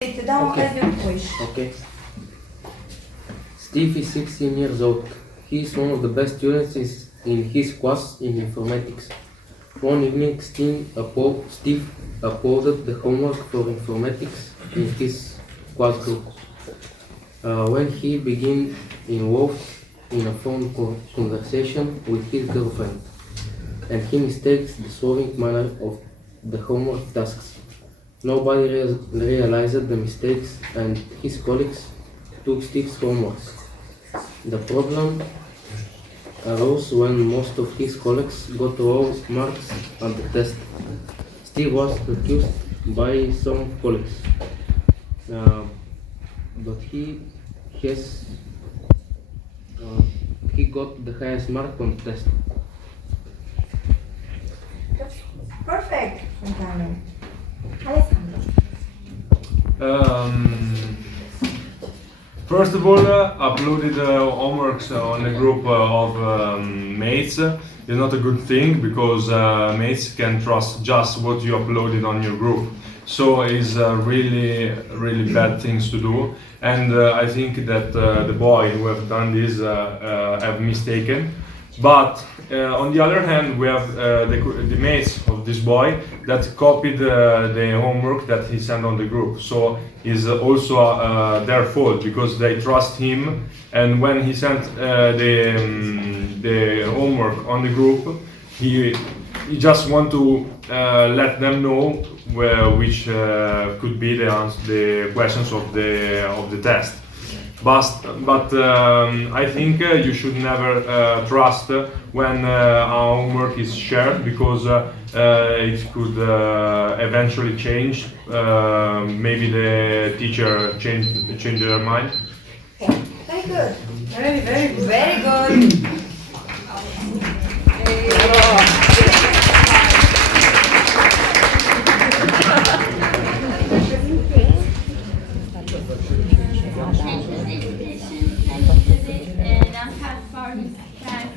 Okay. Steve is 16 years old. He is one of the best students in his class in informatics. One evening, Steve uploaded the homework for informatics in his class group. When he began involved in a phone conversation with his girlfriend, and he mistakes the solving manner of the homework tasks. Nobody realized the mistakes, and his colleagues took Steve's homework. The problem arose when most of his colleagues got low marks on the test. Steve was accused by some colleagues, but he got the highest mark on the test. Perfect, Santana. Alessandro. First of all, uploaded homeworks on a group of mates is not a good thing because mates can trust just what you uploaded on your group. So it's really bad things to do, and I think that the boy who have done this have mistaken. But on the other hand, we have the mates of this boy that copied the homework that he sent on the group. So it's also their fault because they trust him. And when he sent the homework on the group, he just want to let them know which could be the questions of the test. But I think you should never trust when our homework is shared because it could eventually change. Maybe the teacher change their mind. Very good. Very good.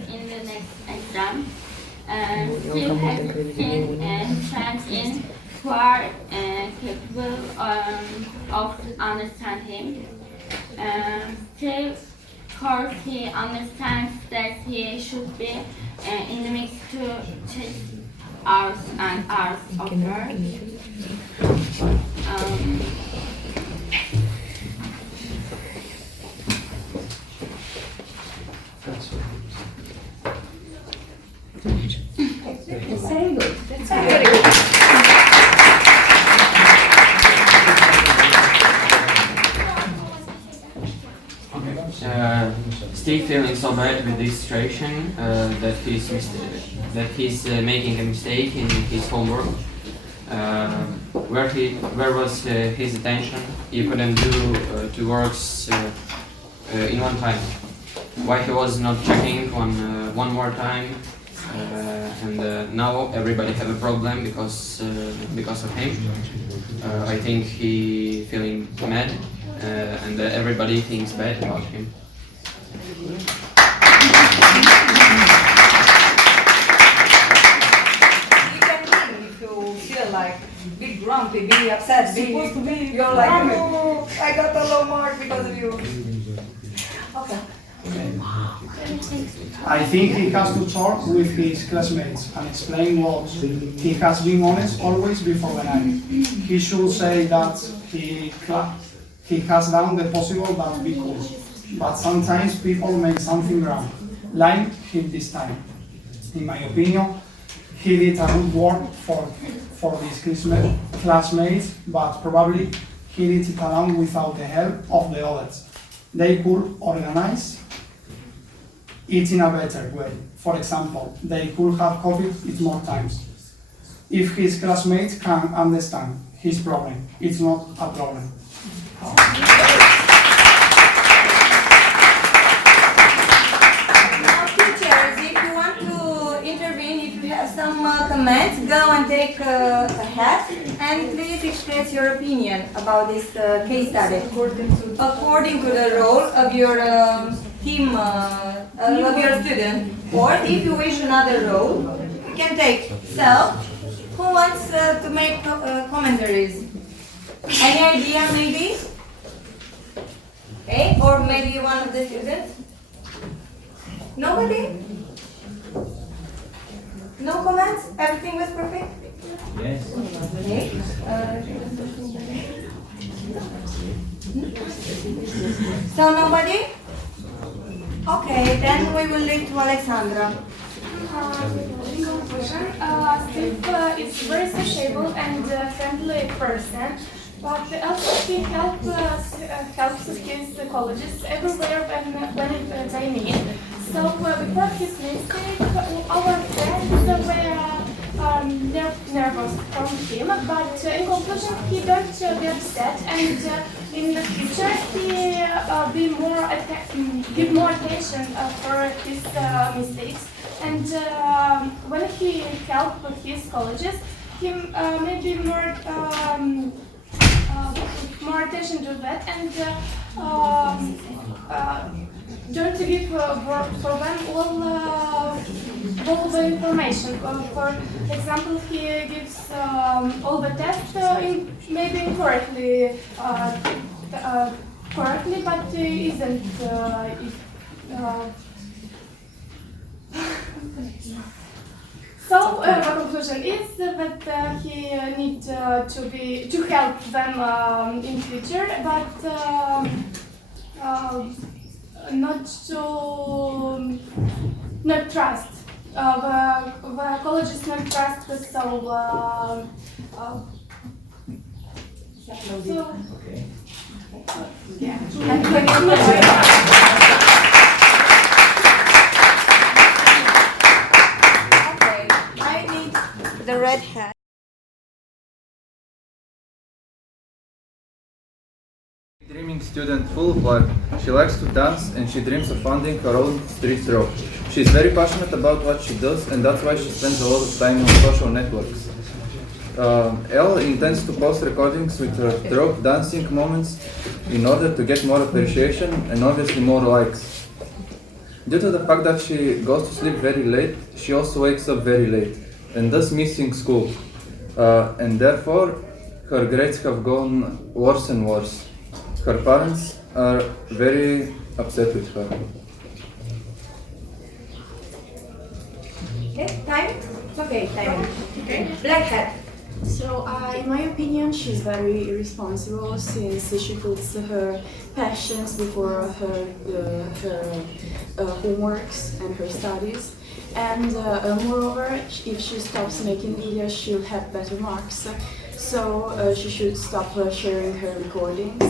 In the next exam, still have friends in who are capable of understand him. Still, course he understands that he should be in the mix to change hours and hours of work. That's very good. That's very good. Steve feeling so bad with this situation that he's making a mistake in his homework. Where was his attention? He couldn't do two works in one time. Why he was not checking one more time? And now everybody have a problem because of him. I think he feeling mad, and everybody thinks bad about him. You can think if you feel like big grumpy, big upset, you're like, oh, I got a low mark because of you. Okay. I think he has to talk with his classmates and explain what he has been honest always before the night. He should say that he has done the possible but be cool. But sometimes people make something wrong, like him this time. In my opinion, he did a good work for his classmates, but probably he did it alone without the help of the others. They could organize it in a better way. For example, they could have copied it more times. If his classmates can understand his problem, it's not a problem. Now, teachers, if you want to intervene, if you have some comments, go and take a hat and please express your opinion about this case study according to the role of your team, of your student, or if you wish another role, you can take self. Who wants to make commentaries? Any idea maybe? Okay, or maybe one of the students? Nobody? No comments? Everything was perfect? Yes. Okay. So nobody? Okay, then we will leave to Alexandra. In conclusion, Steve is very sociable and friendly person, but also he helps his colleagues everywhere when they need. So before his mistake, our friends were nervous from him, but in conclusion he don't be upset, and in the future he give more attention for his mistakes. And when he helped his colleges, he maybe more attention to that, and don't give for them all the information. For example, he gives all the tests maybe incorrectly, but isn't. So the conclusion is that he needs to help them in future, but not trust. The colleges not trust, so Okay. Yeah. Okay, I need the red hat. Dreaming student full of life. She likes to dance and she dreams of founding her own street rock. She is very passionate about what she does, and that's why she spends a lot of time on social networks. Elle intends to post recordings with her drop dancing moments in order to get more appreciation and obviously more likes. Due to the fact that she goes to sleep very late, she also wakes up very late and thus missing school. And therefore, her grades have gone worse and worse. Her parents are very upset with her. Okay, time? It's okay, time. Okay. Black hat. So, in my opinion, she's very irresponsible since she puts her passions before her homeworks and her studies. And moreover, if she stops making videos, she'll have better marks. So she should stop sharing her recordings.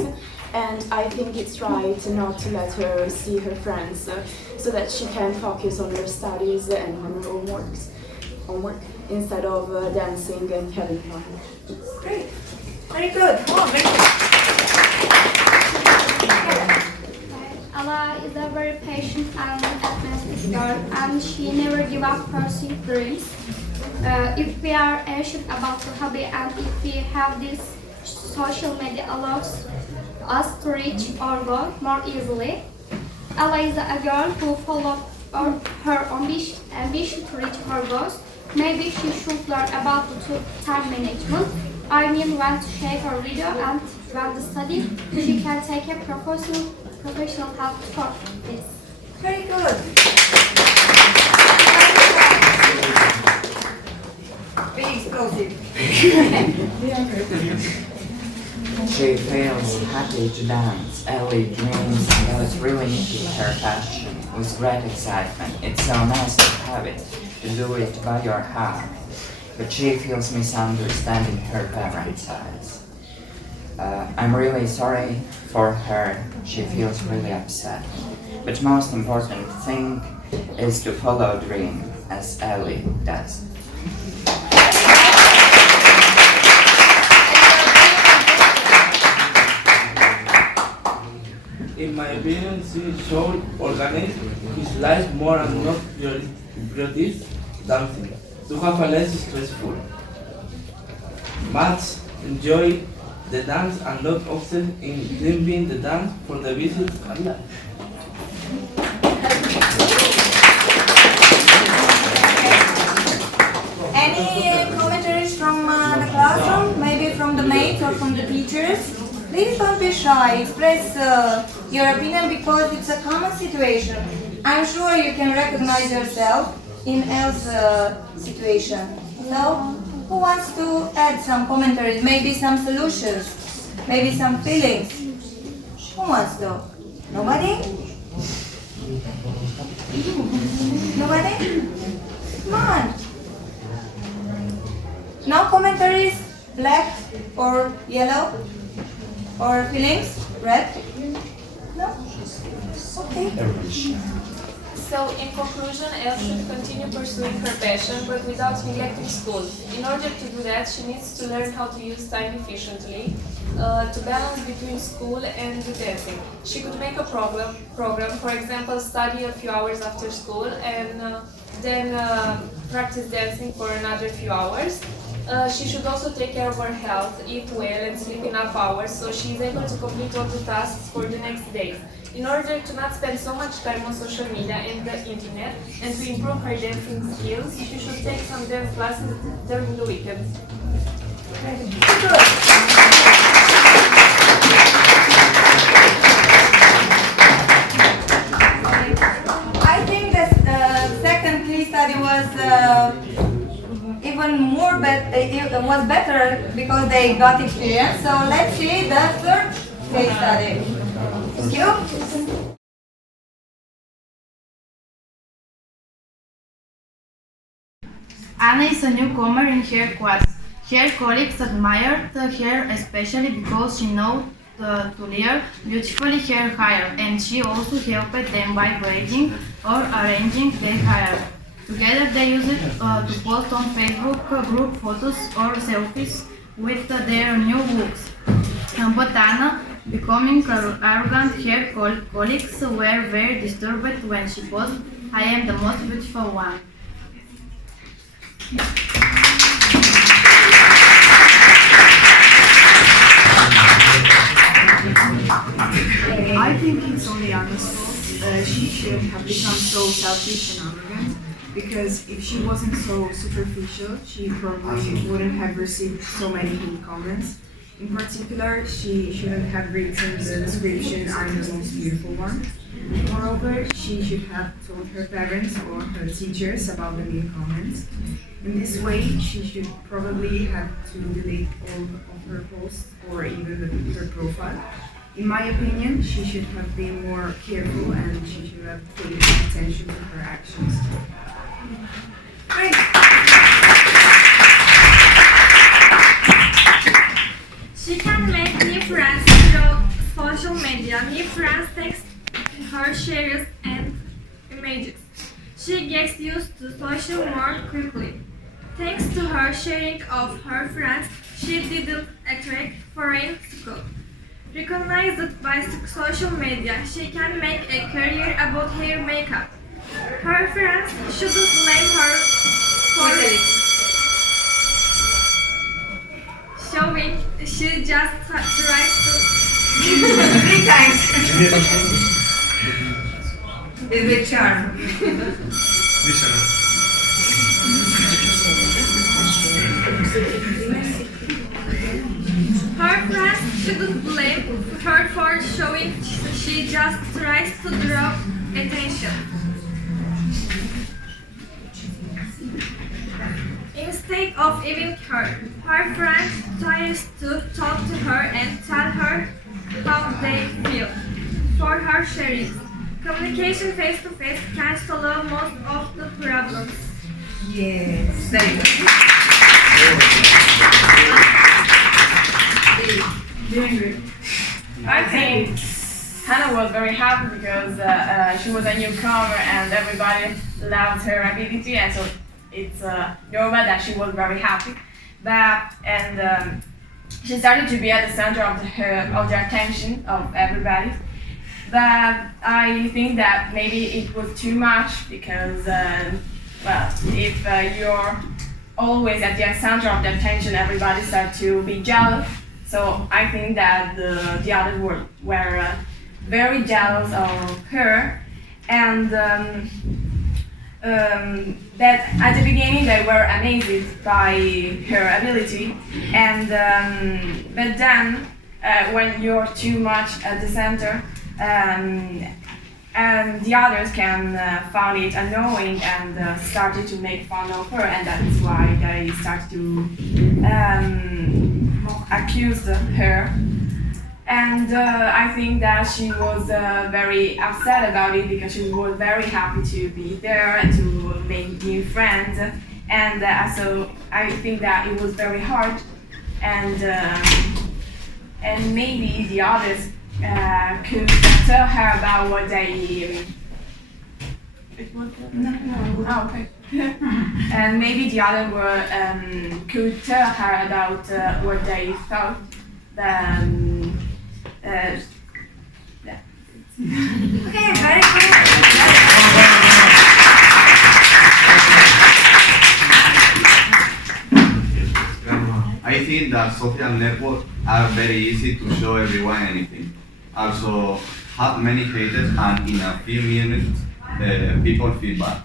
And I think it's right not to let her see her friends so that she can focus on her studies and on her homework instead of dancing and having fun. Great. Very good. Oh, very good. Ella is a very patient and athletic girl, and she never gives up pursuing dreams. If we are passionate about the hobby and if we have this, social media allows us to reach our goal more easily. Ella is a girl who follows her ambition to reach her goals. Maybe she should learn about the time management. I mean, when to shape her video and when to study, she can take a professional help for this. Very good. Very explosive. She feels happy to dance. Ellie dreams and goes really into her passion with great excitement. It's so nice to have it, to do it by your heart. But she feels misunderstanding her parents' eyes. I'm really sorry for her. She feels really upset. But most important thing is to follow dream as Ellie does. In my opinion, she should organize his life more and not prioritize dancing to have a less stressful. Must enjoy the dance and not obsess in climbing the dance for the visit and life. Any commentaries from the classroom? Maybe from the mates or from the teachers? be shy, express your opinion because it's a common situation. I'm sure you can recognize yourself in Elle's situation. So, who wants to add some commentaries, maybe some solutions, maybe some feelings? Who wants to? Nobody? Nobody? Come on. No commentaries? Black or yellow? Or feelings? Red? No? Okay. So, in conclusion, Elle should continue pursuing her passion, but without neglecting school. In order to do that, she needs to learn how to use time efficiently, to balance between school and dancing. She could make a program, for example, study a few hours after school and then practice dancing for another few hours. She should also take care of her health, eat well and sleep enough hours so she is able to complete all the tasks for the next day. In order to not spend so much time on social media and the internet and to improve her dancing skills, she should take some dance classes during the weekends. I think the second case study was even more was better because they got experience. So let's see the third case study. Thank you. Anna is a newcomer in her class. Her colleagues admired her especially because she knows to layer beautifully her hair, and she also helped them by braiding or arranging their hair. Together they use it to post on Facebook group photos or selfies with their new looks. But Anna, becoming arrogant, her colleagues were very disturbed when she posted, "I am the most beautiful one." I think it's only Anna's fault. She should have become so selfish and arrogant, because if she wasn't so superficial, she probably wouldn't have received so many hate comments. In particular, she shouldn't have written the description, "I'm the most beautiful one." Moreover, she should have told her parents or her teachers about the mean comments. In this way, she should probably have to delete all of her posts or even her profile. In my opinion, she should have been more careful and she should have paid attention to her actions. Great. She can make new friends through social media. New friends text her shares and images. She gets used to social more quickly. Thanks to her sharing of her friends, she didn't attract foreign school. Recognized by social media, she can make a career about hair makeup. Her friends shouldn't blame her for it. Showing she just tries to 3 times. It's with charm. Her friends shouldn't blame her for showing she just tries to draw attention. Instead of even her friend tries to talk to her and tell her how they feel. For her sharing, communication face-to-face can solve most of the problems. Yes, very good. Doing good. I think Hannah was very happy because she was a newcomer and everybody loved her ability, and so it's normal that she was very happy. She started to be at the center of the attention of everybody. But I think that maybe it was too much because, if you're always at the center of the attention, everybody starts to be jealous. So I think that the others were very jealous of her, and that at the beginning they were amazed by her ability, and but then when you're too much at the center, and the others can found it annoying and started to make fun of her, and that's why they started to accuse her. And I think that she was very upset about it because she was very happy to be there and to make new friends. And so I think that it was very hard, and maybe the others could tell her about what they. Oh, okay. And maybe the other could tell her about what they thought. Yeah. Okay, very good. I think that social networks are very easy to show everyone anything. Also have many haters, and in a few minutes people feel bad.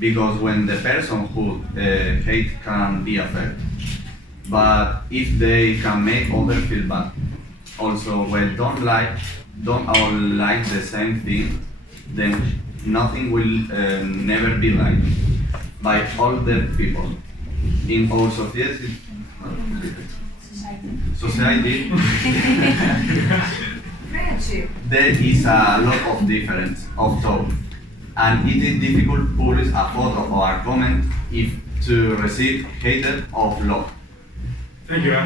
Because when the person who hate can be affected. But if they can make others feel bad. Also, when don't all like the same thing, then nothing will never be liked by all the people. In our society, there is a lot of difference of thought, and it is difficult to publish a photo or a comment if to receive hatred of love. Thank you.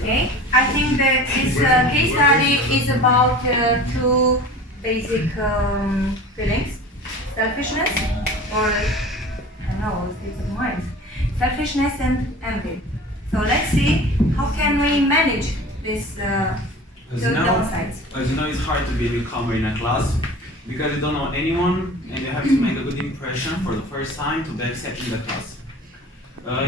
Okay, I think that this case study is about two basic feelings: selfishness, or I don't know, states of mind. Selfishness and envy. So let's see how can we manage this downsides. As you know, it's hard to be a newcomer in a class because you don't know anyone and you have to make a good impression for the first time to be accepted in the class.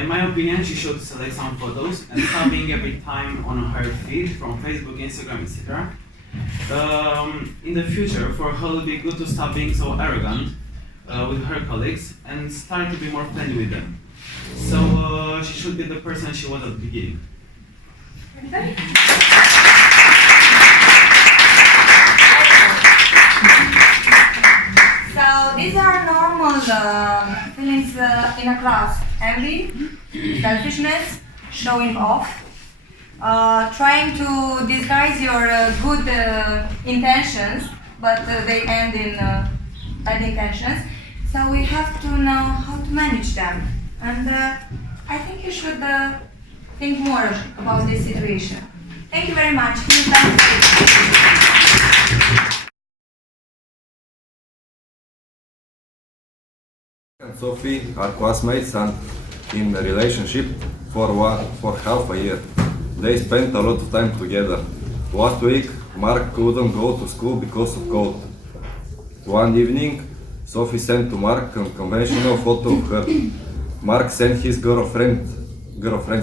In my opinion, she should select some photos and stop being every time on her feed from Facebook, Instagram, etc. In the future, for her, it will be good to stop being so arrogant with her colleagues and start to be more friendly with them. So she should be the person she was at the beginning. So these are normal feelings in a class: envy, selfishness, showing off, trying to disguise your good intentions, but they end in bad intentions. So we have to know how to manage them, and I think you should think more about this situation. Thank you very much. And Sophie are classmates and in a relationship for half a year. They spent a lot of time together. Last week, Mark couldn't go to school because of cold. One evening, Sophie sent to Mark a conventional photo of her. Mark sent his girlfriend's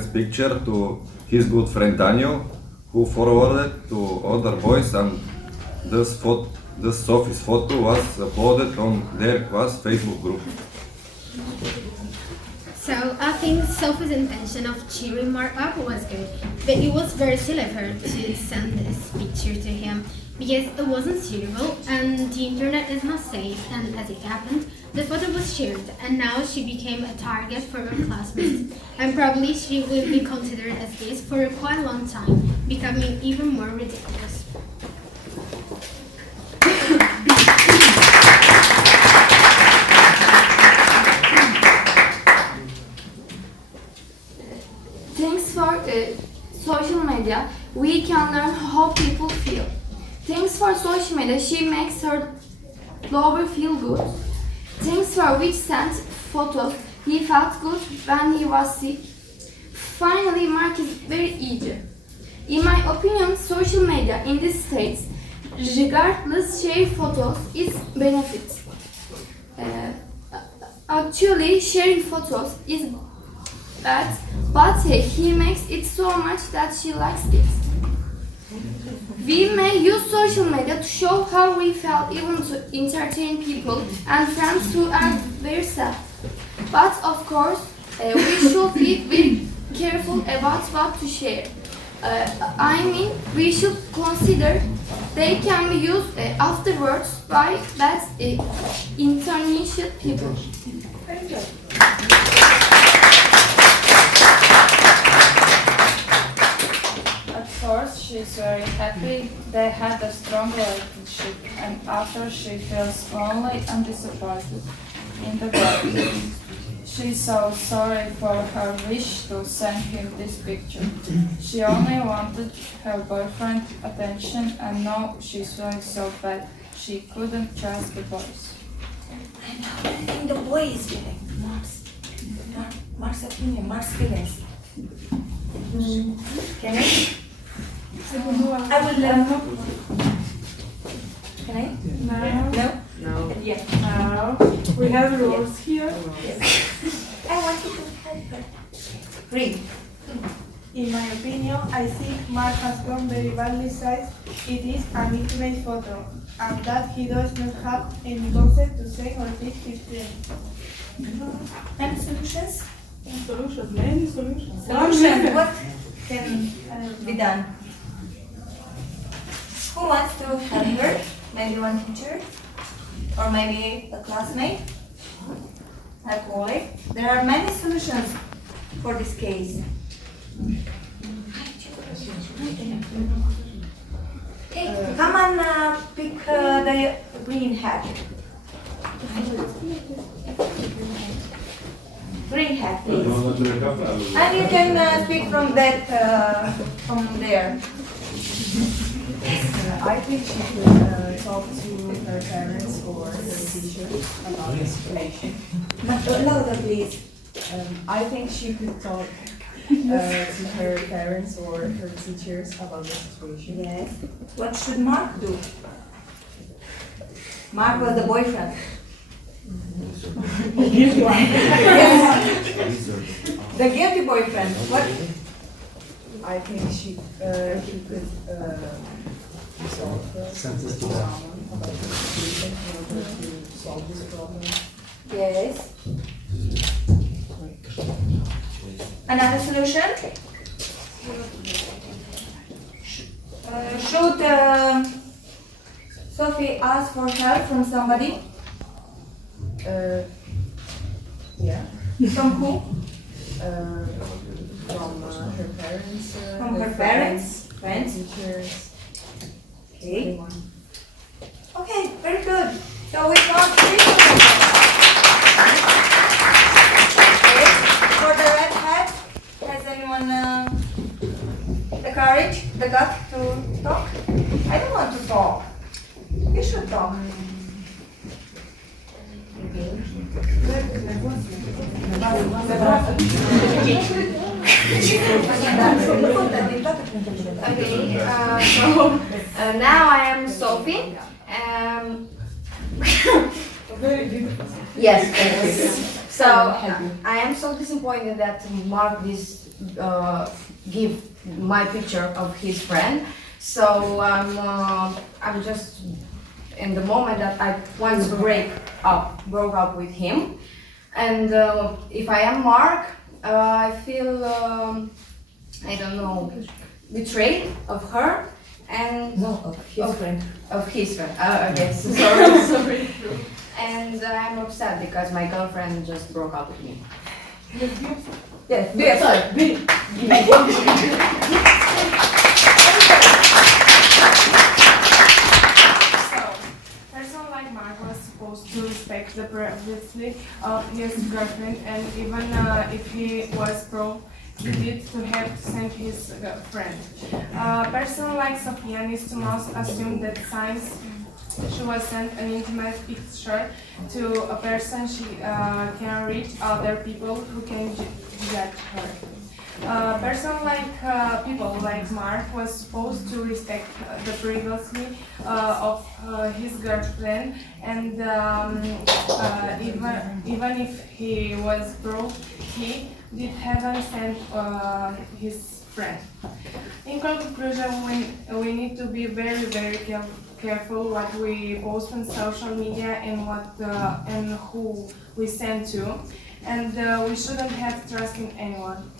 picture to his good friend Daniel, who forwarded to other boys, and this Sophie's photo was uploaded on their class Facebook group. So I think Sophie's intention of cheering Mark up was good, but it was very silly of her to send this picture to him because it wasn't suitable and the internet is not safe, and as it happened, the photo was shared and now she became a target for her classmates, and probably she will be considered as this for a quite long time, becoming even more ridiculous. Thanks for social media, we can learn how people feel. Thanks for social media, she makes her lover feel good. Thanks for which sent photos, he felt good when he was sick. Finally, Mark is very eager. In my opinion, social media in these states, regardless share photos, is benefit. Actually, sharing photos is bad, but he makes it so much that she likes it. We may use social media to show how we felt, even to entertain people and friends who are very sad. But of course, we should be very careful about what to share. I mean, we should consider they can be used afterwards by bad intentioned people. Very good. At first, she's very happy they had a strong relationship, and after she feels lonely and disappointed in the world. She's so sorry for her wish to send him this picture. She only wanted her boyfriend attention, and now she's feeling so bad she couldn't trust the boys. I think the boy is feeling Mark's opinion, Mark's feelings. Can I? I will. Can I? No. No. Yeah. Now we have rules here. I want you to help her. Read. In my opinion, I think Mark has gone very badly sized. It is an intimate photo, and that he does not have any consent to say or take his friends. Any solutions? Many solutions. Solutions. What can be done? Who wants to help her? Maybe one teacher? Or maybe a classmate? A colleague? There are many solutions for this case. Hey, come and pick the green hat. Green hat, please. And you can speak from that, from there. I think she could talk to her parents or her teacher about the situation. Louder, please. I think she could talk to her parents or her teachers about the situation. Yes. What should Mark do? Mark was the boyfriend. The guilty one. Yes. The guilty boyfriend. What? I think he could resolve someone about the situation in order to solve this problem. Yes. Another solution? Should Sophie ask for help from somebody? Yeah. From who? From her parents. From her parents? Friends? Teachers. Okay. Everyone. Okay, very good. So we found three solutions. Okay. For the red hat, has anyone the courage, the gut to talk? I don't want to talk. You should talk. Okay, so now I am Sophie. Yes, thank you. So I am so disappointed that Mark give my picture of his friend. So I'm just in the moment that I want to broke up with him. And if I am Mark, I feel I don't know, betrayed of her and of his friend. Of his friend. Yes, sorry. And I'm upset because my girlfriend just broke up with me. Yes, yes. Sorry. Person like Mark was supposed to respect the privacy of his girlfriend, and even if he was broke, he did to have to send his friend. Person like Sophia needs to most assume that since she was sent an intimate picture to a person, she can reach other people who can judge her. Person like people like Mark was supposed to respect the privacy of his girlfriend, and even if he was broke, he did heaven send his friend. In conclusion, we need to be very, very careful what we post on social media and and who we send to, and we shouldn't have trust in anyone.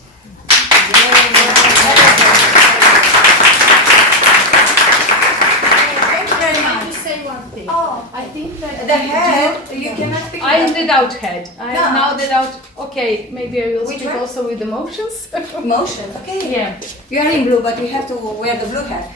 Say one thing. Oh, I think that the head, you cannot speak. I am without head. I am No. now without. Okay, maybe I will Which speak one? also with emotions. Emotions, okay. Yeah. You are in blue, but you have to wear the blue hat.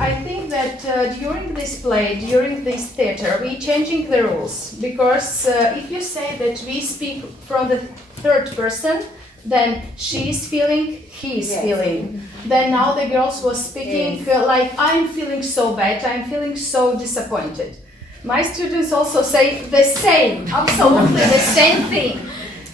I think that during this play, during this theater, we changing the rules because if you say that we speak from the third person, then she is feeling, he is feeling. Then now the girls was speaking like, I'm feeling so bad, I'm feeling so disappointed. My students also say the same, absolutely the same thing.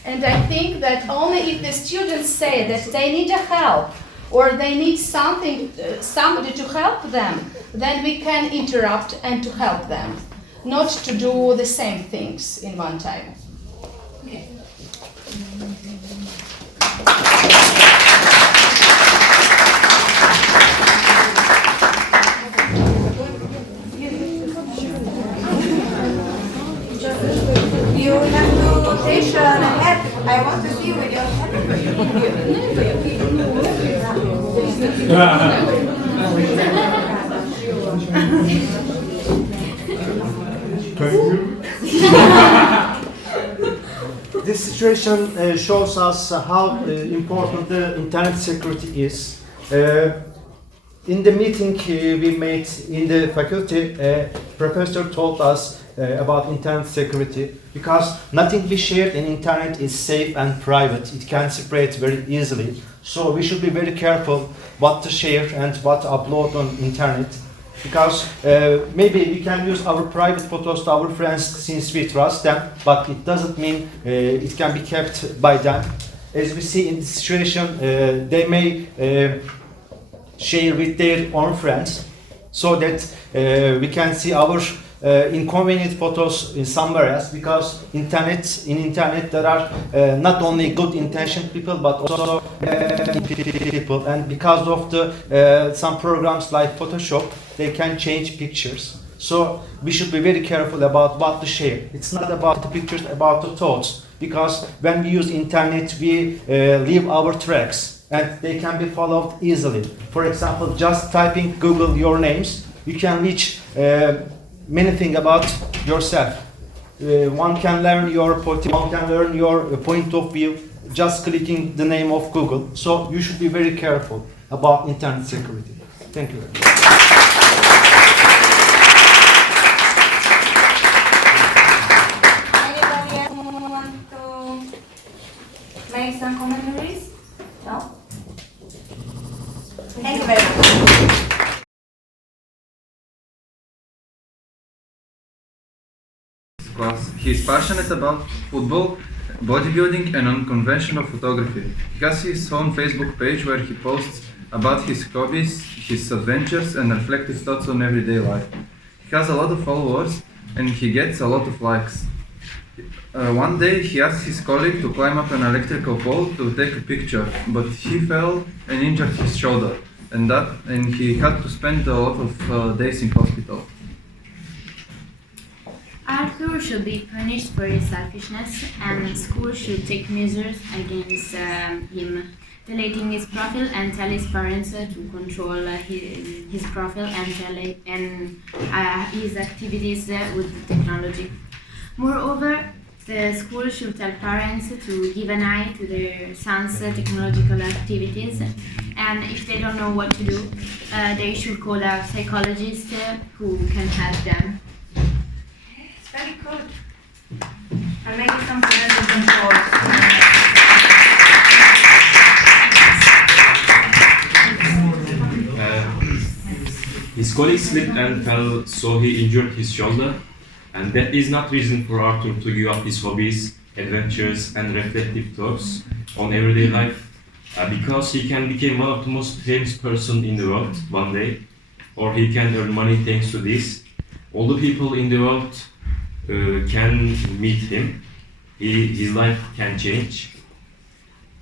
And I think that only if the students say that they need a help or they need something, somebody to help them, then we can interrupt and to help them, not to do the same things in one time. Okay. You have to take a hat. I want to see with your This situation shows us how important the internet security is. In the meeting we made in the faculty, professor told us about internet security because nothing we share in internet is safe and private. It can spread very easily. So we should be very careful what to share and what to upload on internet. Because maybe we can use our private photos to our friends since we trust them, but it doesn't mean it can be kept by them. As we see in this situation, they may share with their own friends so that we can see our inconvenient photos in somewhere else, because in internet there are not only good intentioned people but also people, and because of the some programs like Photoshop, they can change pictures. So we should be very careful about what to share. It's not about the pictures, about the thoughts, because when we use internet we leave our tracks and they can be followed easily. For example, just typing Google your names, you can reach many things about yourself. One can learn your point of view just clicking the name of Google. So you should be very careful about internet security. Thank you very much. Anybody else want to make some commentaries? No? Thank you very much. Class. He's passionate about football, bodybuilding and unconventional photography. He has his own Facebook page where he posts about his hobbies, his adventures and reflective thoughts on everyday life. He has a lot of followers and he gets a lot of likes. One day he asked his colleague to climb up an electrical pole to take a picture, but he fell and injured his shoulder, and he had to spend a lot of days in hospital. Arthur should be punished for his selfishness, and school should take measures against him, deleting his profile and tell his parents to control his profile and his activities with the technology. Moreover, the school should tell parents to give an eye to their sons' technological activities, and if they don't know what to do, they should call a psychologist who can help them. Very good. And maybe some parental control. His colleague slipped and fell, so he injured his shoulder. And that is not reason for Arthur to give up his hobbies, adventures, and reflective thoughts on everyday life, because he can become one of the most famous person in the world one day, or he can earn money thanks to this. All the people in the world can meet him. His life can change.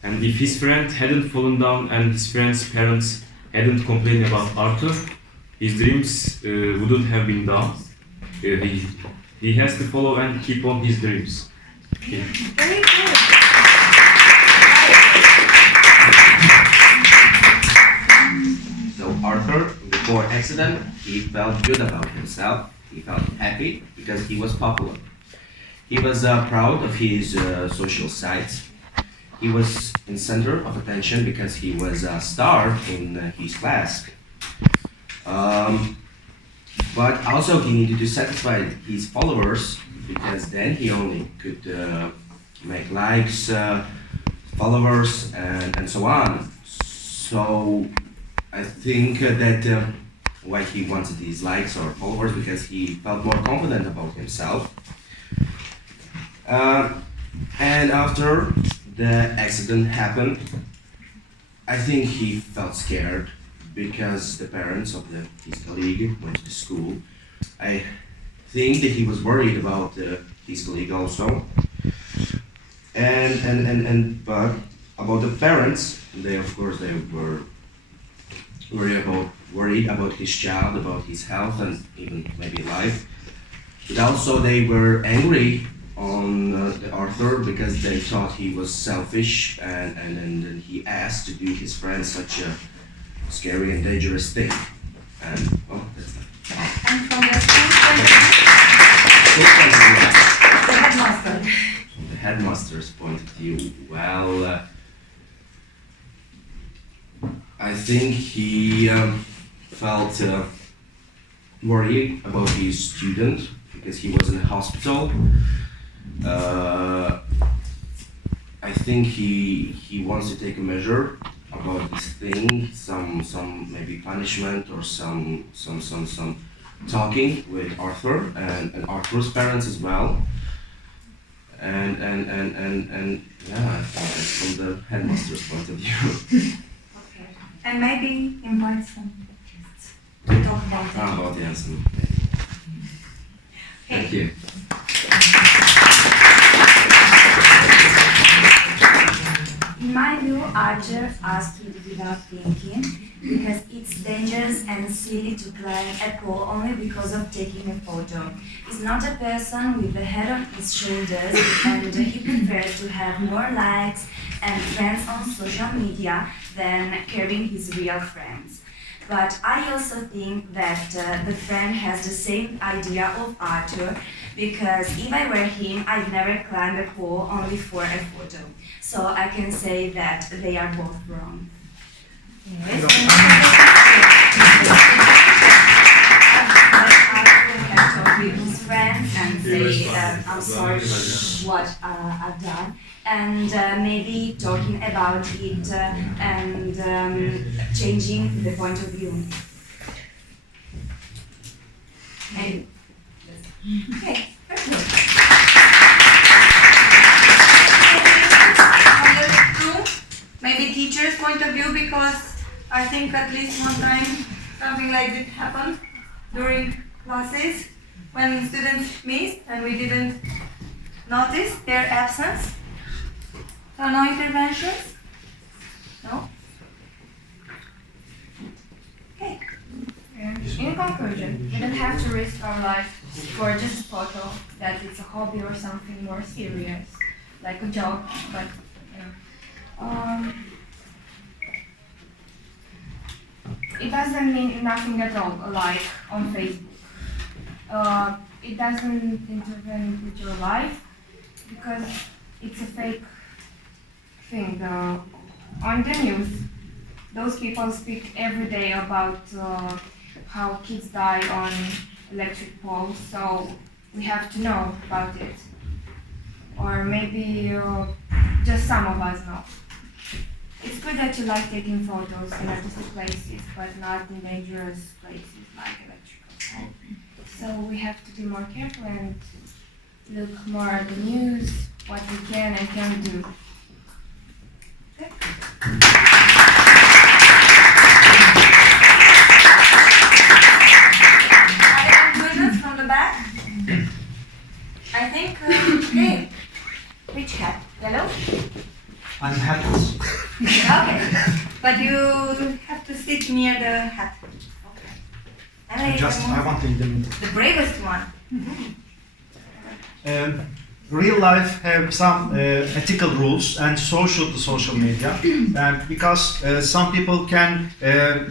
And if his friend hadn't fallen down and his friend's parents hadn't complained about Arthur, his dreams wouldn't have been done. He has to follow and keep on his dreams. Okay. Very good. So Arthur, before accident, he felt good about himself. He felt happy because he was popular. He was proud of his social sides. He was in center of attention because he was a star in his class. But also he needed to satisfy his followers because then he only could make likes, followers, and so on. So I think that why he wanted these likes or followers, because he felt more confident about himself. And after the accident happened, I think he felt scared because the parents of his colleague went to school. I think that he was worried about his colleague also. But about the parents, they were worried about his child, about his health and even maybe life. But also they were angry on Arthur because they thought he was selfish and he asked to do his friend such a scary and dangerous thing. And well, that's it. And from the headmaster. From the headmaster's point of view, well, I think he felt worried about his student because he was in the hospital. I think he wants to take a measure about this thing, some maybe punishment or some talking with Arthur and Arthur's parents as well. And yeah, I think that's from the headmaster's point of view. And maybe invite some guests to talk about it. About the answer. Thank you. In my view, Arthur asked it without thinking, because it's dangerous and silly to climb a pole only because of taking a photo. He's not a person with the head on his shoulders, and he prefers to have more likes and friends on social media than carrying his real friends. But I also think that the friend has the same idea of Arthur, because if I were him, I'd never climb a pole only for a photo. So I can say that they are both wrong. Yes. Arthur can talk with his friends and say, I'm sorry what I've done. And maybe talking about it and changing the point of view. And okay, very good. Maybe teacher's point of view, because I think at least one time something like this happened during classes when students missed and we didn't notice their absence. So no interventions? No? Okay. In conclusion, we don't have to risk our life for just a photo that it's a hobby or something more serious, like a job, but it doesn't mean nothing at all, like on Facebook. It doesn't interfere with your life because it's a fake thing. On the news, those people speak every day about how kids die on electric poles, so we have to know about it. Or maybe just some of us know. It's good that you like taking photos in artistic places, but not in dangerous places like electrical poles. So we have to be more careful and look more at the news, what we can and can't do. Okay. From the back? I think, okay. Which hat? Yellow? I'm happy. Okay, but you have to sit near the hat. Okay. I want to indemnity. The bravest one. Real life have some ethical rules and social to social media because some people can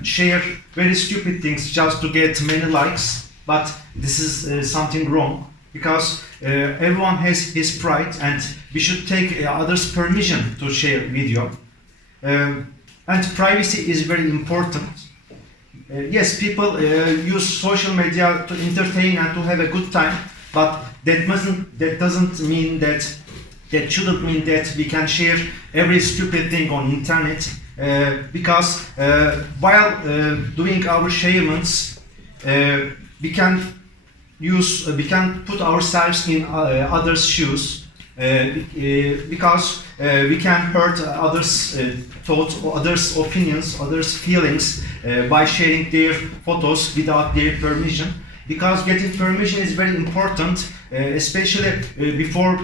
share very stupid things just to get many likes, but this is something wrong because everyone has his pride and we should take others' permission to share video, and privacy is very important. Yes, people use social media to entertain and to have a good time, but that doesn't mean that shouldn't mean that we can share every stupid thing on internet because while doing our sharements, we can put ourselves in others' shoes because we can hurt others' thoughts, others' opinions, others' feelings by sharing their photos without their permission. Because getting permission is very important, especially before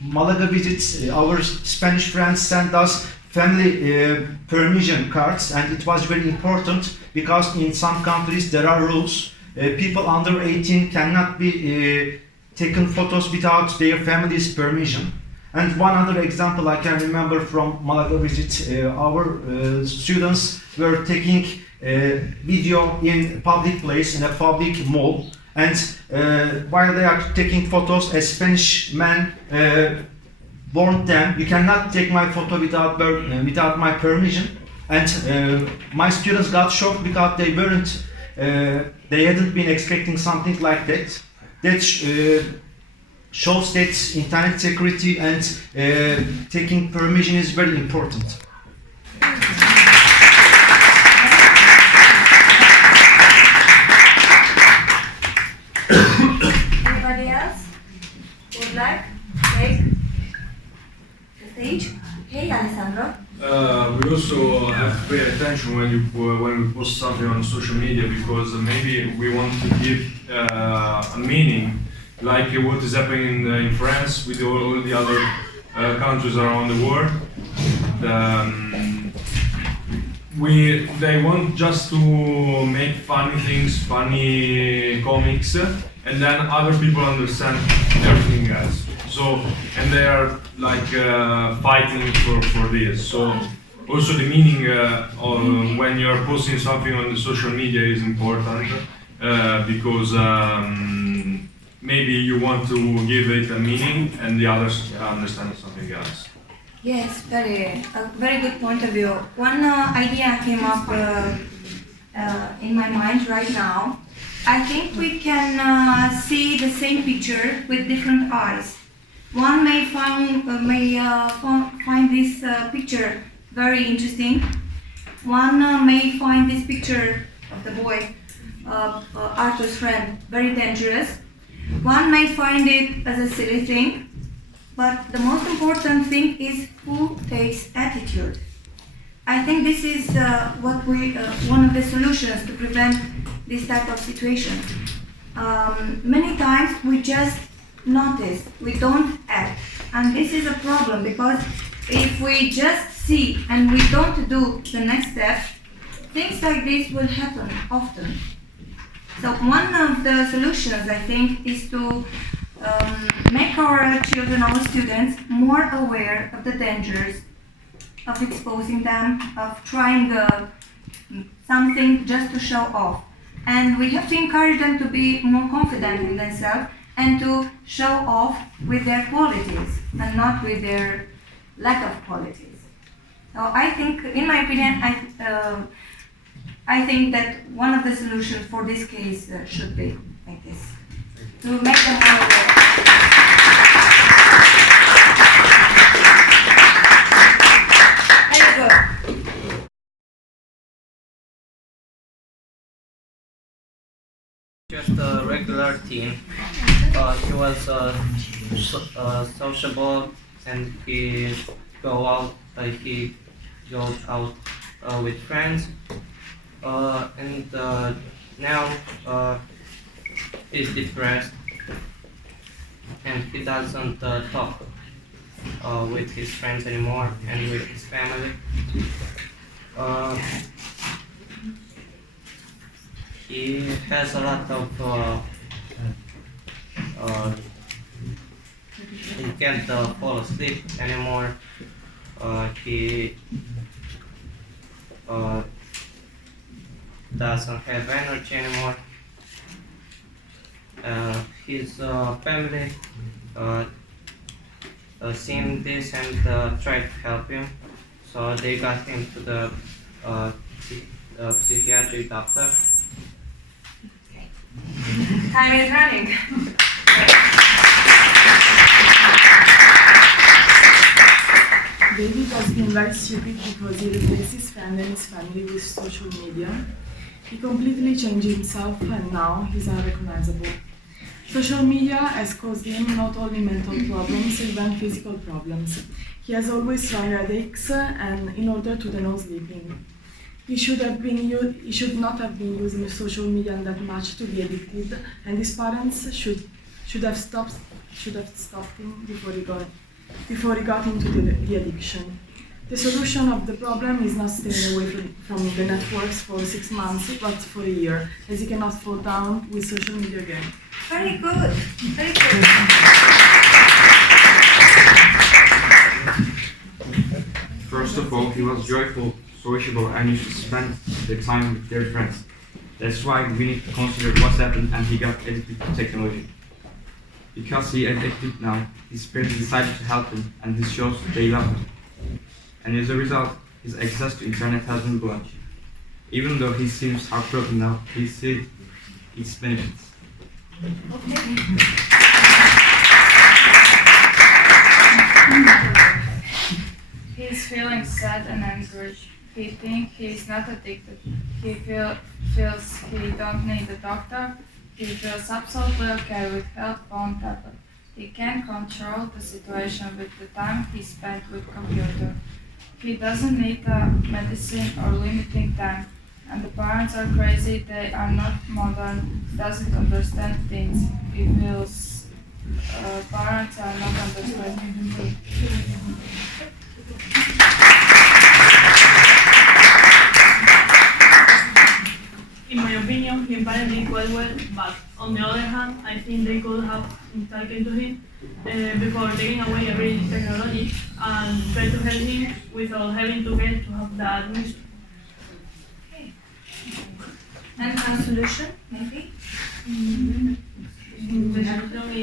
Malaga visits. Our Spanish friends sent us family permission cards, and it was very important because in some countries there are rules. People under 18 cannot be taken photos without their family's permission. And one other example I can remember from Malaga visit, our students were taking video in public place, in a public mall, and while they are taking photos, a Spanish man warned them, "You cannot take my photo without my permission." And my students got shocked because they hadn't been expecting something like that. That shows that internet security and taking permission is very important. Anybody else would like to take the stage? Hey, Alessandro. We also have to pay attention when we post something on social media because maybe we want to give a meaning, like what is happening in France with all the other countries around the world. They want just to make funny things, funny comics, and then other people understand everything else. So, and they are like fighting for this. So, also the meaning when you are posting something on the social media is important because maybe you want to give it a meaning and the others understand something else. Yes, very good point of view. One idea came up in my mind right now. I think we can see the same picture with different eyes. One may find this picture very interesting. One may find this picture of the boy, Arthur's friend, very dangerous. One may find it as a silly thing. But the most important thing is who takes attitude. I think this is one of the solutions to prevent this type of situation. Many times we just notice, we don't act, and this is a problem because if we just see and we don't do the next step, things like this will happen often. So one of the solutions I think is to make our children, our students, more aware of the dangers of exposing them, of trying something just to show off. And we have to encourage them to be more confident in themselves and to show off with their qualities and not with their lack of qualities. So I think, in my opinion, I think that one of the solutions for this case should be like this. To make them more aware. Very good. Just a regular teen. He was sociable and he goes out with friends. And now he's depressed and he doesn't talk with his friends anymore and with his family. He has a lot of he can't fall asleep anymore. He doesn't have energy anymore. His family seen this and tried to help him, so they got him to the psychiatric doctor. Time is running. David has been very stupid because he replaced his friend and his family with social media. He completely changed himself and now he's unrecognizable. Social media has caused him not only mental problems, even physical problems. He has always strong headaches and in order to no sleeping. He should not have been using social media that much to be addicted, and his parents should have stopped him before he got into the addiction. The solution of the problem is not staying away from the networks for 6 months, but for a year, as he cannot fall down with social media again. Very good. Very good. First of all, he was joyful, sociable, and used to spend the time with their friends. That's why we need to consider what's happened and he got addicted to technology. Because he is addicted now, his parents decided to help him, and this shows they love him. And as a result, his access to internet has been blocked. Even though he seems heartbroken now, he sees its benefits. He's feeling sad and angry. He thinks he's not addicted. He feels he don't need a doctor. He feels absolutely okay with health phone tablet. He can't control the situation with the time he spent with computer. He doesn't need a medicine or limiting time. And the parents are crazy, they are not modern, doesn't understand things. He feels parents are not understanding him. In my opinion, his parents did quite well, but on the other hand, I think they could have taken to him before taking away every technology and try to help him without having to get to have the admission. And a solution, maybe? The solution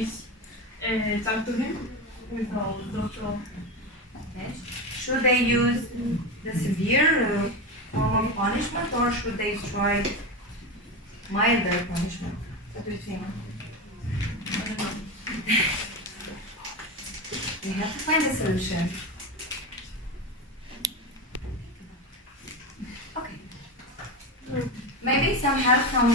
is talk to him without doctor. Okay. Should they use the severe form of punishment or should they try milder punishment? What do you think? I don't know. We have to find a solution. Okay. Maybe some help from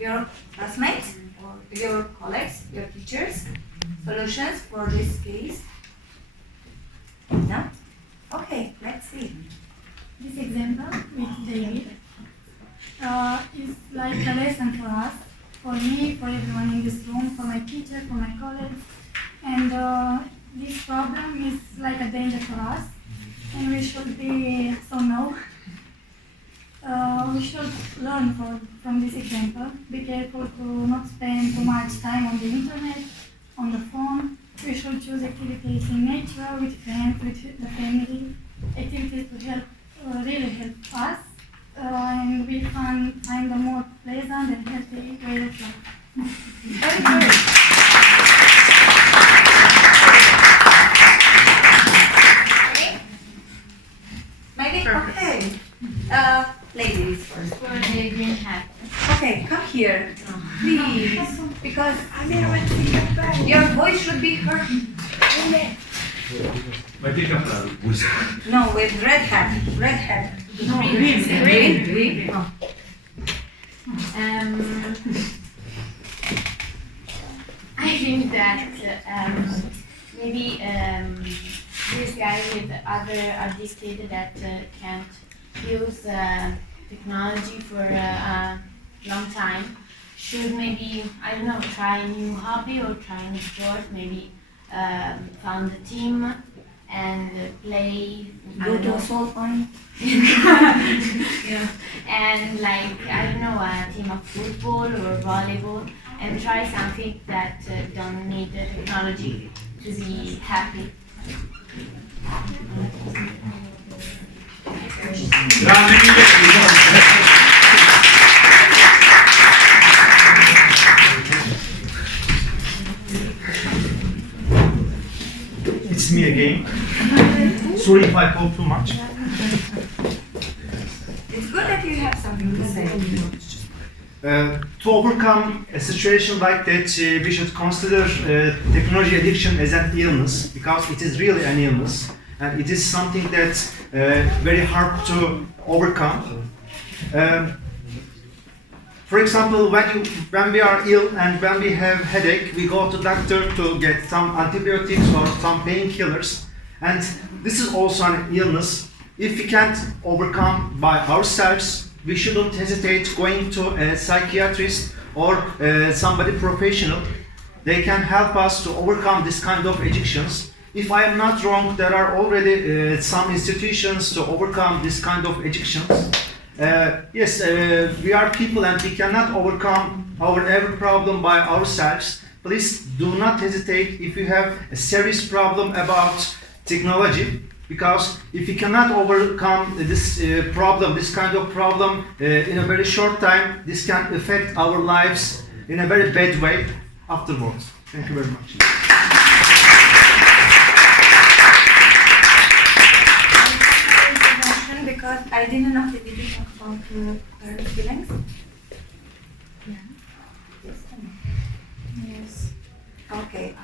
your classmates or your colleagues, your teachers, solutions for this case? No? Okay, let's see. This example with David is like a lesson for us, for me, for everyone in this room, for my teacher, for my colleagues. And this problem is like a danger for us, and we should be so know. We should learn from this example. Be careful to not spend too much time on the internet, on the phone. We should choose activities in nature, with friends, with the family, activities to help, really help us, and we can find a more pleasant and healthy way of life. Very good. Maybe? Okay. Ladies first. For the green hat. Okay, come here, please, because your voice should be heard. No, with red hat. Red hat. No, green. Green. Oh. I think that maybe this guy with other addicted that can't use technology for a long time should maybe, I don't know, try a new hobby or try a new sport, maybe found a team and play. Go to a salt mine. Yeah. And like, I don't know, a team of football or volleyball, and try something that don't need the technology to be happy. It's me again. Sorry if I talk too much. It's good that you have something to say. To overcome a situation like that, we should consider technology addiction as an illness, because it is really an illness, and it is something that's very hard to overcome. For example, when we are ill and when we have headache, we go to doctor to get some antibiotics or some painkillers, and this is also an illness. If we can't overcome by ourselves, we shouldn't hesitate going to a psychiatrist or somebody professional. They can help us to overcome this kind of addictions. If I am not wrong, there are already some institutions to overcome this kind of addictions. Yes, we are people and we cannot overcome our every problem by ourselves. Please do not hesitate if you have a serious problem about technology. Because if we cannot overcome this problem, this kind of problem in a very short time, this can affect our lives in a very bad way afterwards. Thank you very much. Because I didn't know that you talk about parent feelings. Yes. Okay.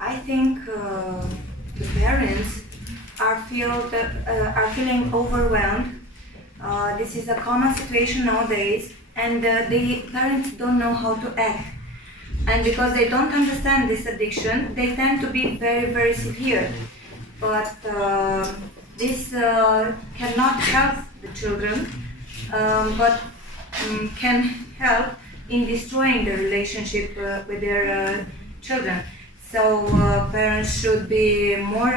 I think the parents are feeling overwhelmed. This is a common situation nowadays, and the parents don't know how to act. And because they don't understand this addiction, they tend to be very, very severe. But this cannot help the children, but can help in destroying the relationship with their children. So parents should be more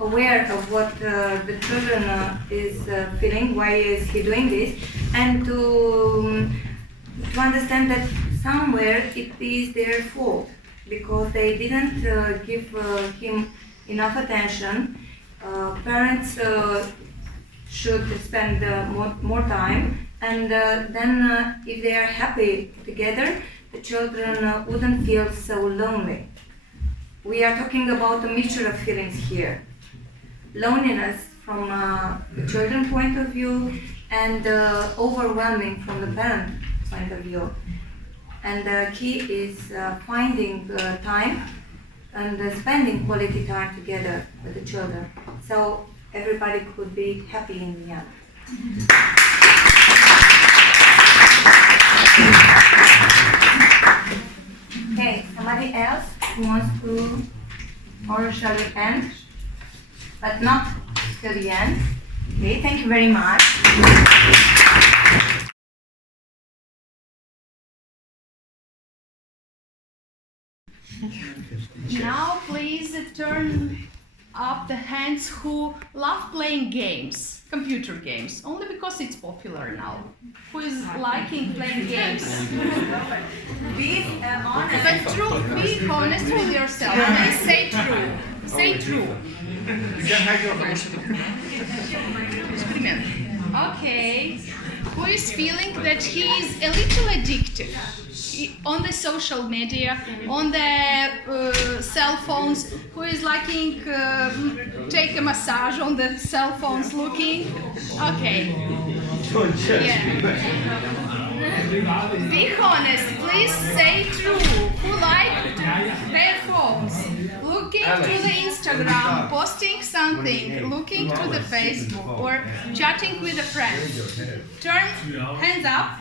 aware of what the children is feeling, why is he doing this, and to understand that somewhere it is their fault because they didn't give him enough attention. Parents should spend more time, and then if they are happy together, the children wouldn't feel so lonely. We are talking about a mixture of feelings here. Loneliness from the children's point of view, and overwhelming from the parent point of view. And the key is finding time and spending quality time together with the children, so everybody could be happy in the end. Okay, somebody else who wants to, or shall we end? But not till the end. Okay, thank you very much. Now please turn up the hands who love playing games, computer games, only because it's popular now. Who is liking playing games? Be honest. But true, be honest with yourself. Please say true. Say true. You can have your Experiment. Okay. Who is feeling that he is a little addicted on the social media, on the cell phones? Who is liking take a massage on the cell phones, looking? Okay. Yeah. Be honest. Please say true. Who like their phones? Looking to the Instagram, posting something, looking to the Facebook, or chatting with a friend. Turn hands up.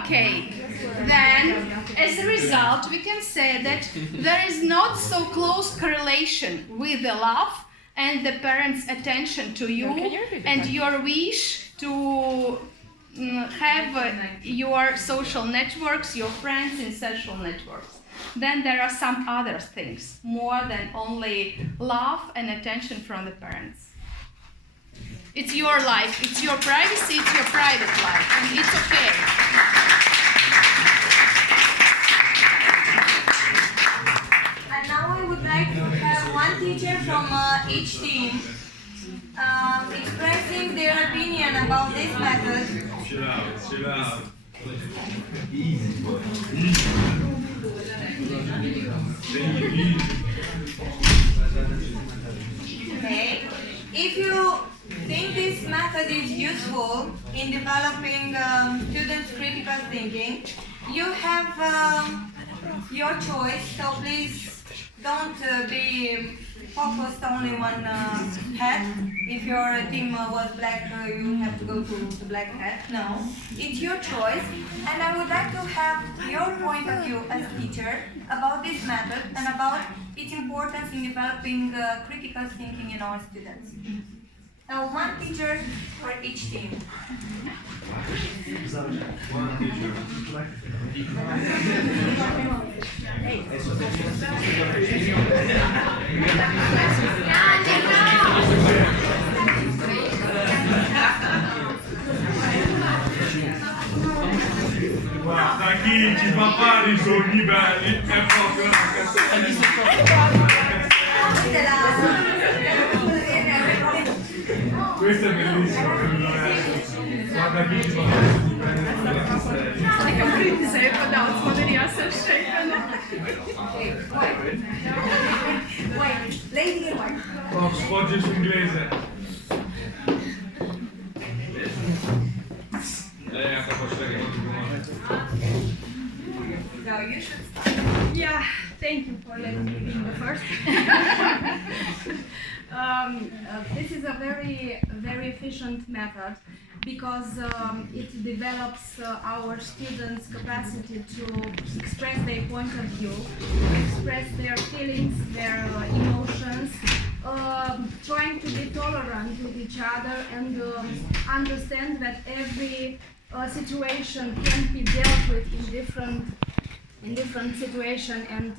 Okay. Then, as a result, we can say that there is not so close correlation with the love and the parents' attention to you and your wish to have your social networks, your friends in social networks. then there are some other things more than only love and attention from the parents. It's your life, it's your privacy, it's your private life, and it's okay. And now I would like to have one teacher from each team expressing their opinion about this method. Chill out. Okay. If you think this method is useful in developing students' critical thinking, you have your choice, so please don't be focused only on hat. If your team was black, you have to go to the black hat. No, it's your choice, and I would like to have your point of view as teacher about this method and about its importance in developing critical thinking in our students. Now, one teacher for each team. One teacher. Guarda chi ci fa fare i sogni belli è proprio la questo è bellissimo, guarda chi ci fa fare i sogni belli. Lady in white. Oh, sfoggi su inglese. Now you should start. Yeah, thank you for letting me be the first. This is a very efficient method because it develops our students' capacity to express their point of view, express their feelings, their emotions, trying to be tolerant with each other and understand that every situation can be dealt with in different situation and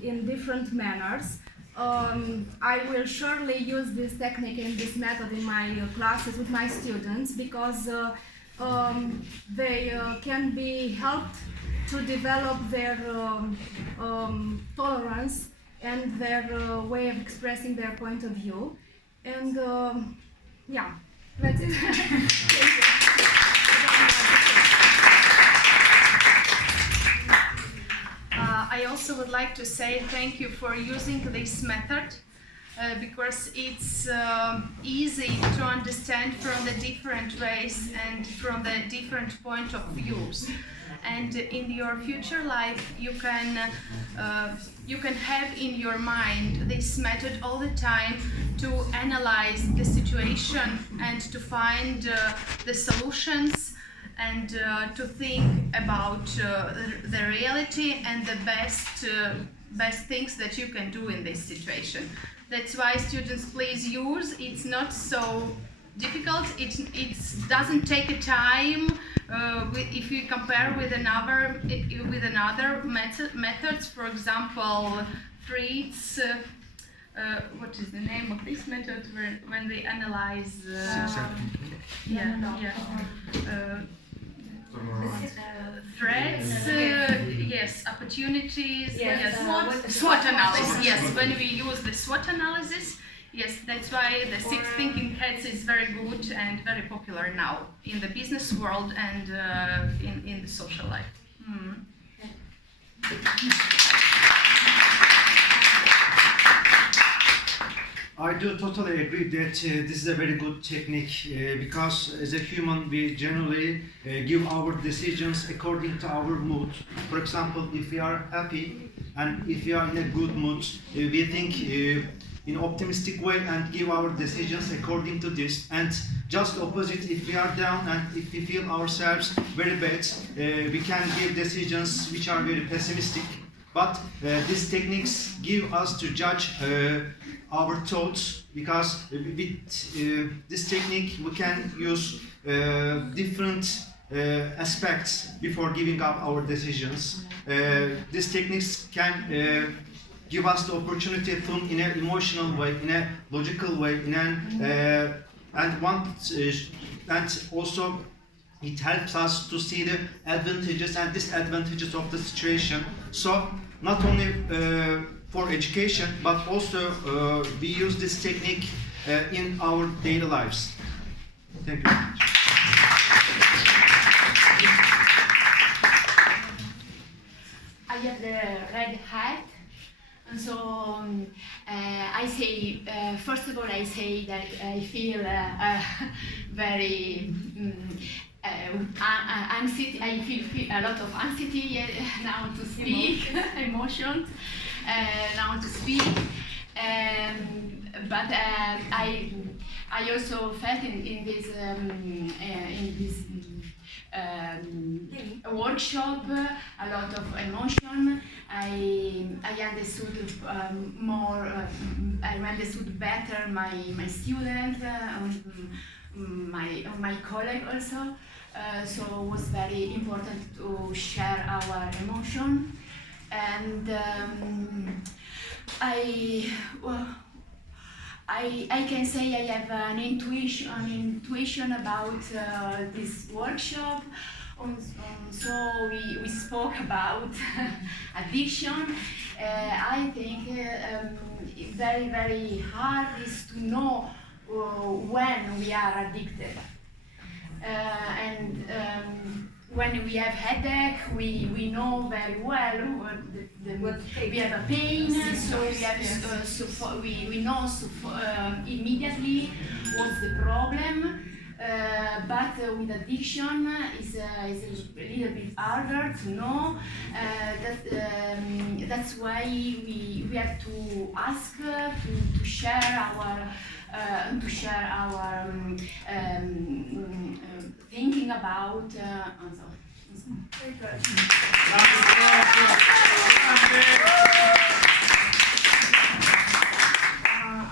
in different manners. I will surely use this technique and this method in my classes with my students because they can be helped to develop their tolerance and their way of expressing their point of view. And yeah, that's it. Thank you. I also would like to say thank you for using this method because it's easy to understand from the different ways and from the different point of views. And in your future life, you can have in your mind this method all the time to analyze the situation and to find the solutions and to think about the reality and the best things that you can do in this situation. That's why students, please use. It's not so difficult. It doesn't take a time if you compare with another methods. For example, Fritz. What is the name of this method when they analyze? Threats, yes, opportunities, yes, SWOT analysis, yes, when we use the SWOT analysis, yes, that's why the Six Thinking Hats is very good and very popular now in the business world and in the social life. I do totally agree that this is a very good technique because as a human we generally give our decisions according to our mood. For example, if we are happy and if we are in a good mood, we think in optimistic way and give our decisions according to this. And just opposite, if we are down and if we feel ourselves very bad, we can give decisions which are very pessimistic. But these techniques give us to judge our thoughts because with this technique we can use different aspects before giving up our decisions. These techniques can give us the opportunity to think in an emotional way, in a logical way, and also it helps us to see the advantages and disadvantages of the situation. So not only for education, but also we use this technique in our daily lives. Thank you very much. I have the red hat, and so I say, first of all, I say that I feel very anxiety. I feel a lot of anxiety now to speak, emotions now to speak, but I also felt in this workshop a lot of emotion. I understood more. I understood better my student, my colleague also. So it was very important to share our emotion, and I can say I have an intuition about this workshop. So we spoke about addiction. I think very, very hard is to know when we are addicted. And when we have headache, we know very well we have a pain, so we have we know immediately what's the problem. But with addiction is a little bit harder to know. That's why we have to ask to share our thinking about. Very good.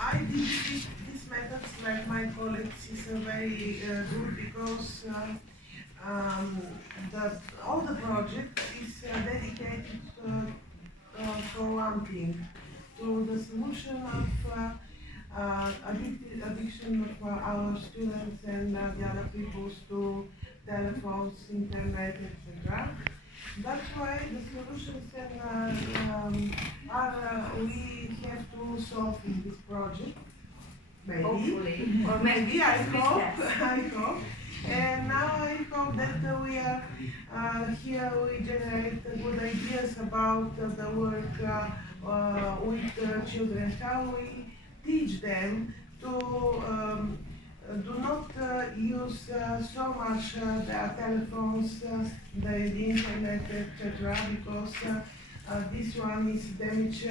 I think this method, like my colleagues, is very good because all the project is dedicated for one thing, to the solution of addiction of our students and the other people to telephones, internet, etc. That's why the solutions we have to solve in this project. Maybe. Hopefully. Or maybe, I hope. Yes. I hope. And now I hope that we are here, we generate good ideas about the work with children, how we teach them to do not use so much their telephones, the internet, etc. because this one is damage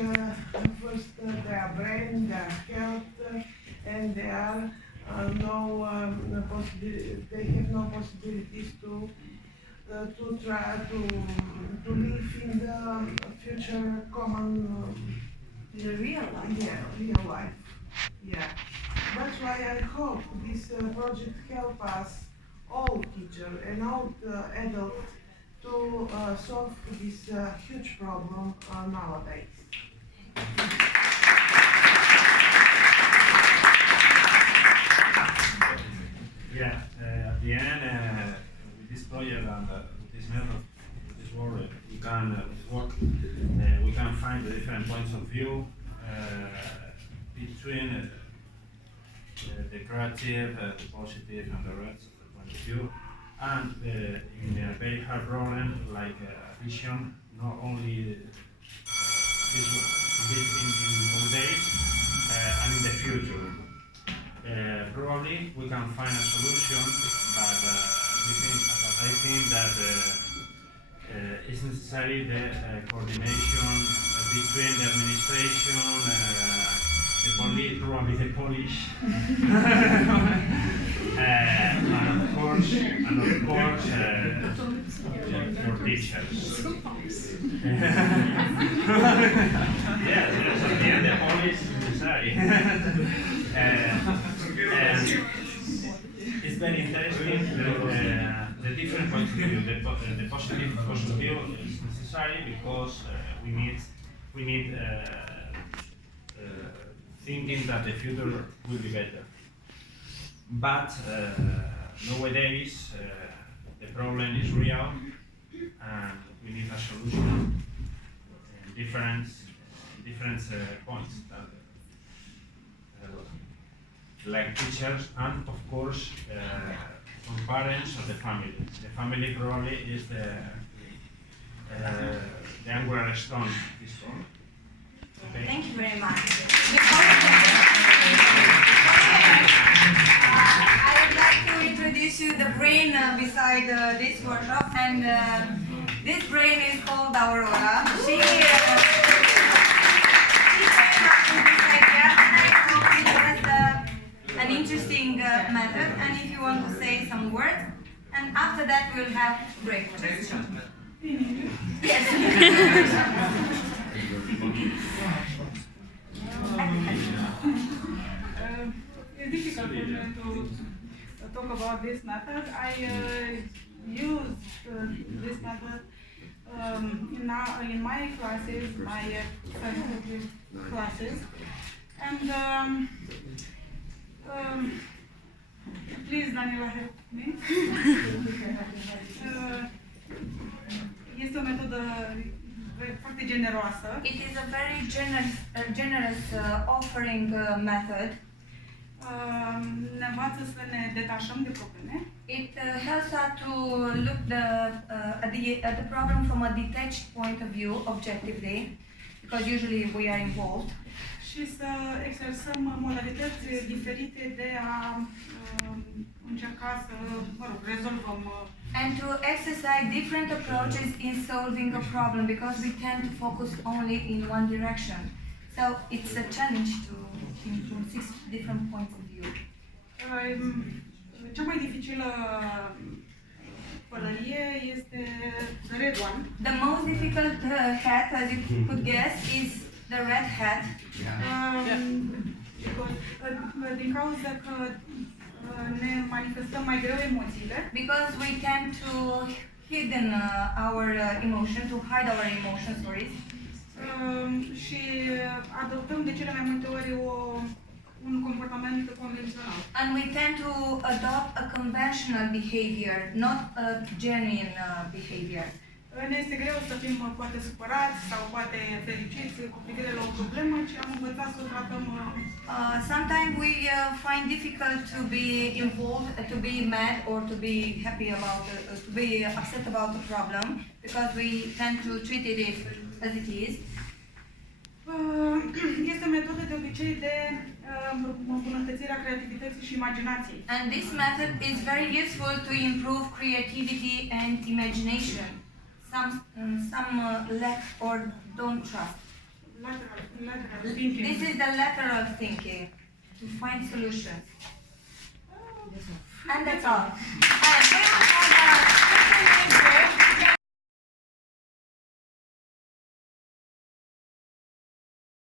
first their brain, their health, and they are they have no possibilities to try to live in the future common the real life. Yeah, real life. Yeah. That's why I hope this project help us, all teachers and all adults, to solve this huge problem nowadays. Yeah, at the end, with this project and with this method, with this work, we can find the different points of view between the creative, the positive, and the rest of the point of view. And in a very hard problem like addiction, not only this in old days and in the future. Probably we can find a solution, but I think that it's necessary the coordination between the administration, probably the police, and of course, for teachers. Yes, at the end the police is necessary. It's very interesting. The different point of view. The positive point of view is necessary because we need thinking that the future will be better. But nowadays the problem is real, and we need a solution. Different points. Like teachers and of course from parents or the family. The family probably is the angular stone of this story. Okay? Thank you very much. I would like to introduce you the brain beside this workshop, and this brain is called Aurora. She an interesting method, and if you want to say some words, and after that we'll have breakfast. Yes. It's difficult for me to talk about this method. I use this method in my classes, my scientific classes, and please, Daniela, help me. Este o metodă foarte generoasă. It is a very generous offering method. Ne învață să ne detașăm de probleme. It helps us to look at the problem from a detached point of view, objectively, because usually we are involved. Și să exersăm modalități diferite de a încerca să, rezolvăm. And to exercise different approaches in solving a problem, because we tend to focus only in one direction. So it's a challenge to from 6 different points of view. Cea mai dificilă pălărie este the red one. The most difficult hat, as you could guess, is the red hat. Din cauza că ne manifestăm mai greu emoțiile. Because we tend to hidden our emotion, to hide our emotions, sorry. Și adoptăm de cele mai multe ori un comportament convențional. And we tend to adopt a conventional behavior, not a genuine behavior. Ne este greu să fim poate supărați sau poate fericiți cu privire la o problemă, ci am învățat să o tratăm. Sometimes we find difficult to be involved, to be mad or to be happy about, to be upset about the problem, because we tend to treat it as it is. Este o metodă de obicei de îmbunătățirea creativității și imaginației. And this method is very useful to improve creativity and imagination. Some lack or don't trust. Lateral thinking. This is the lateral thinking to find solutions. And that's all.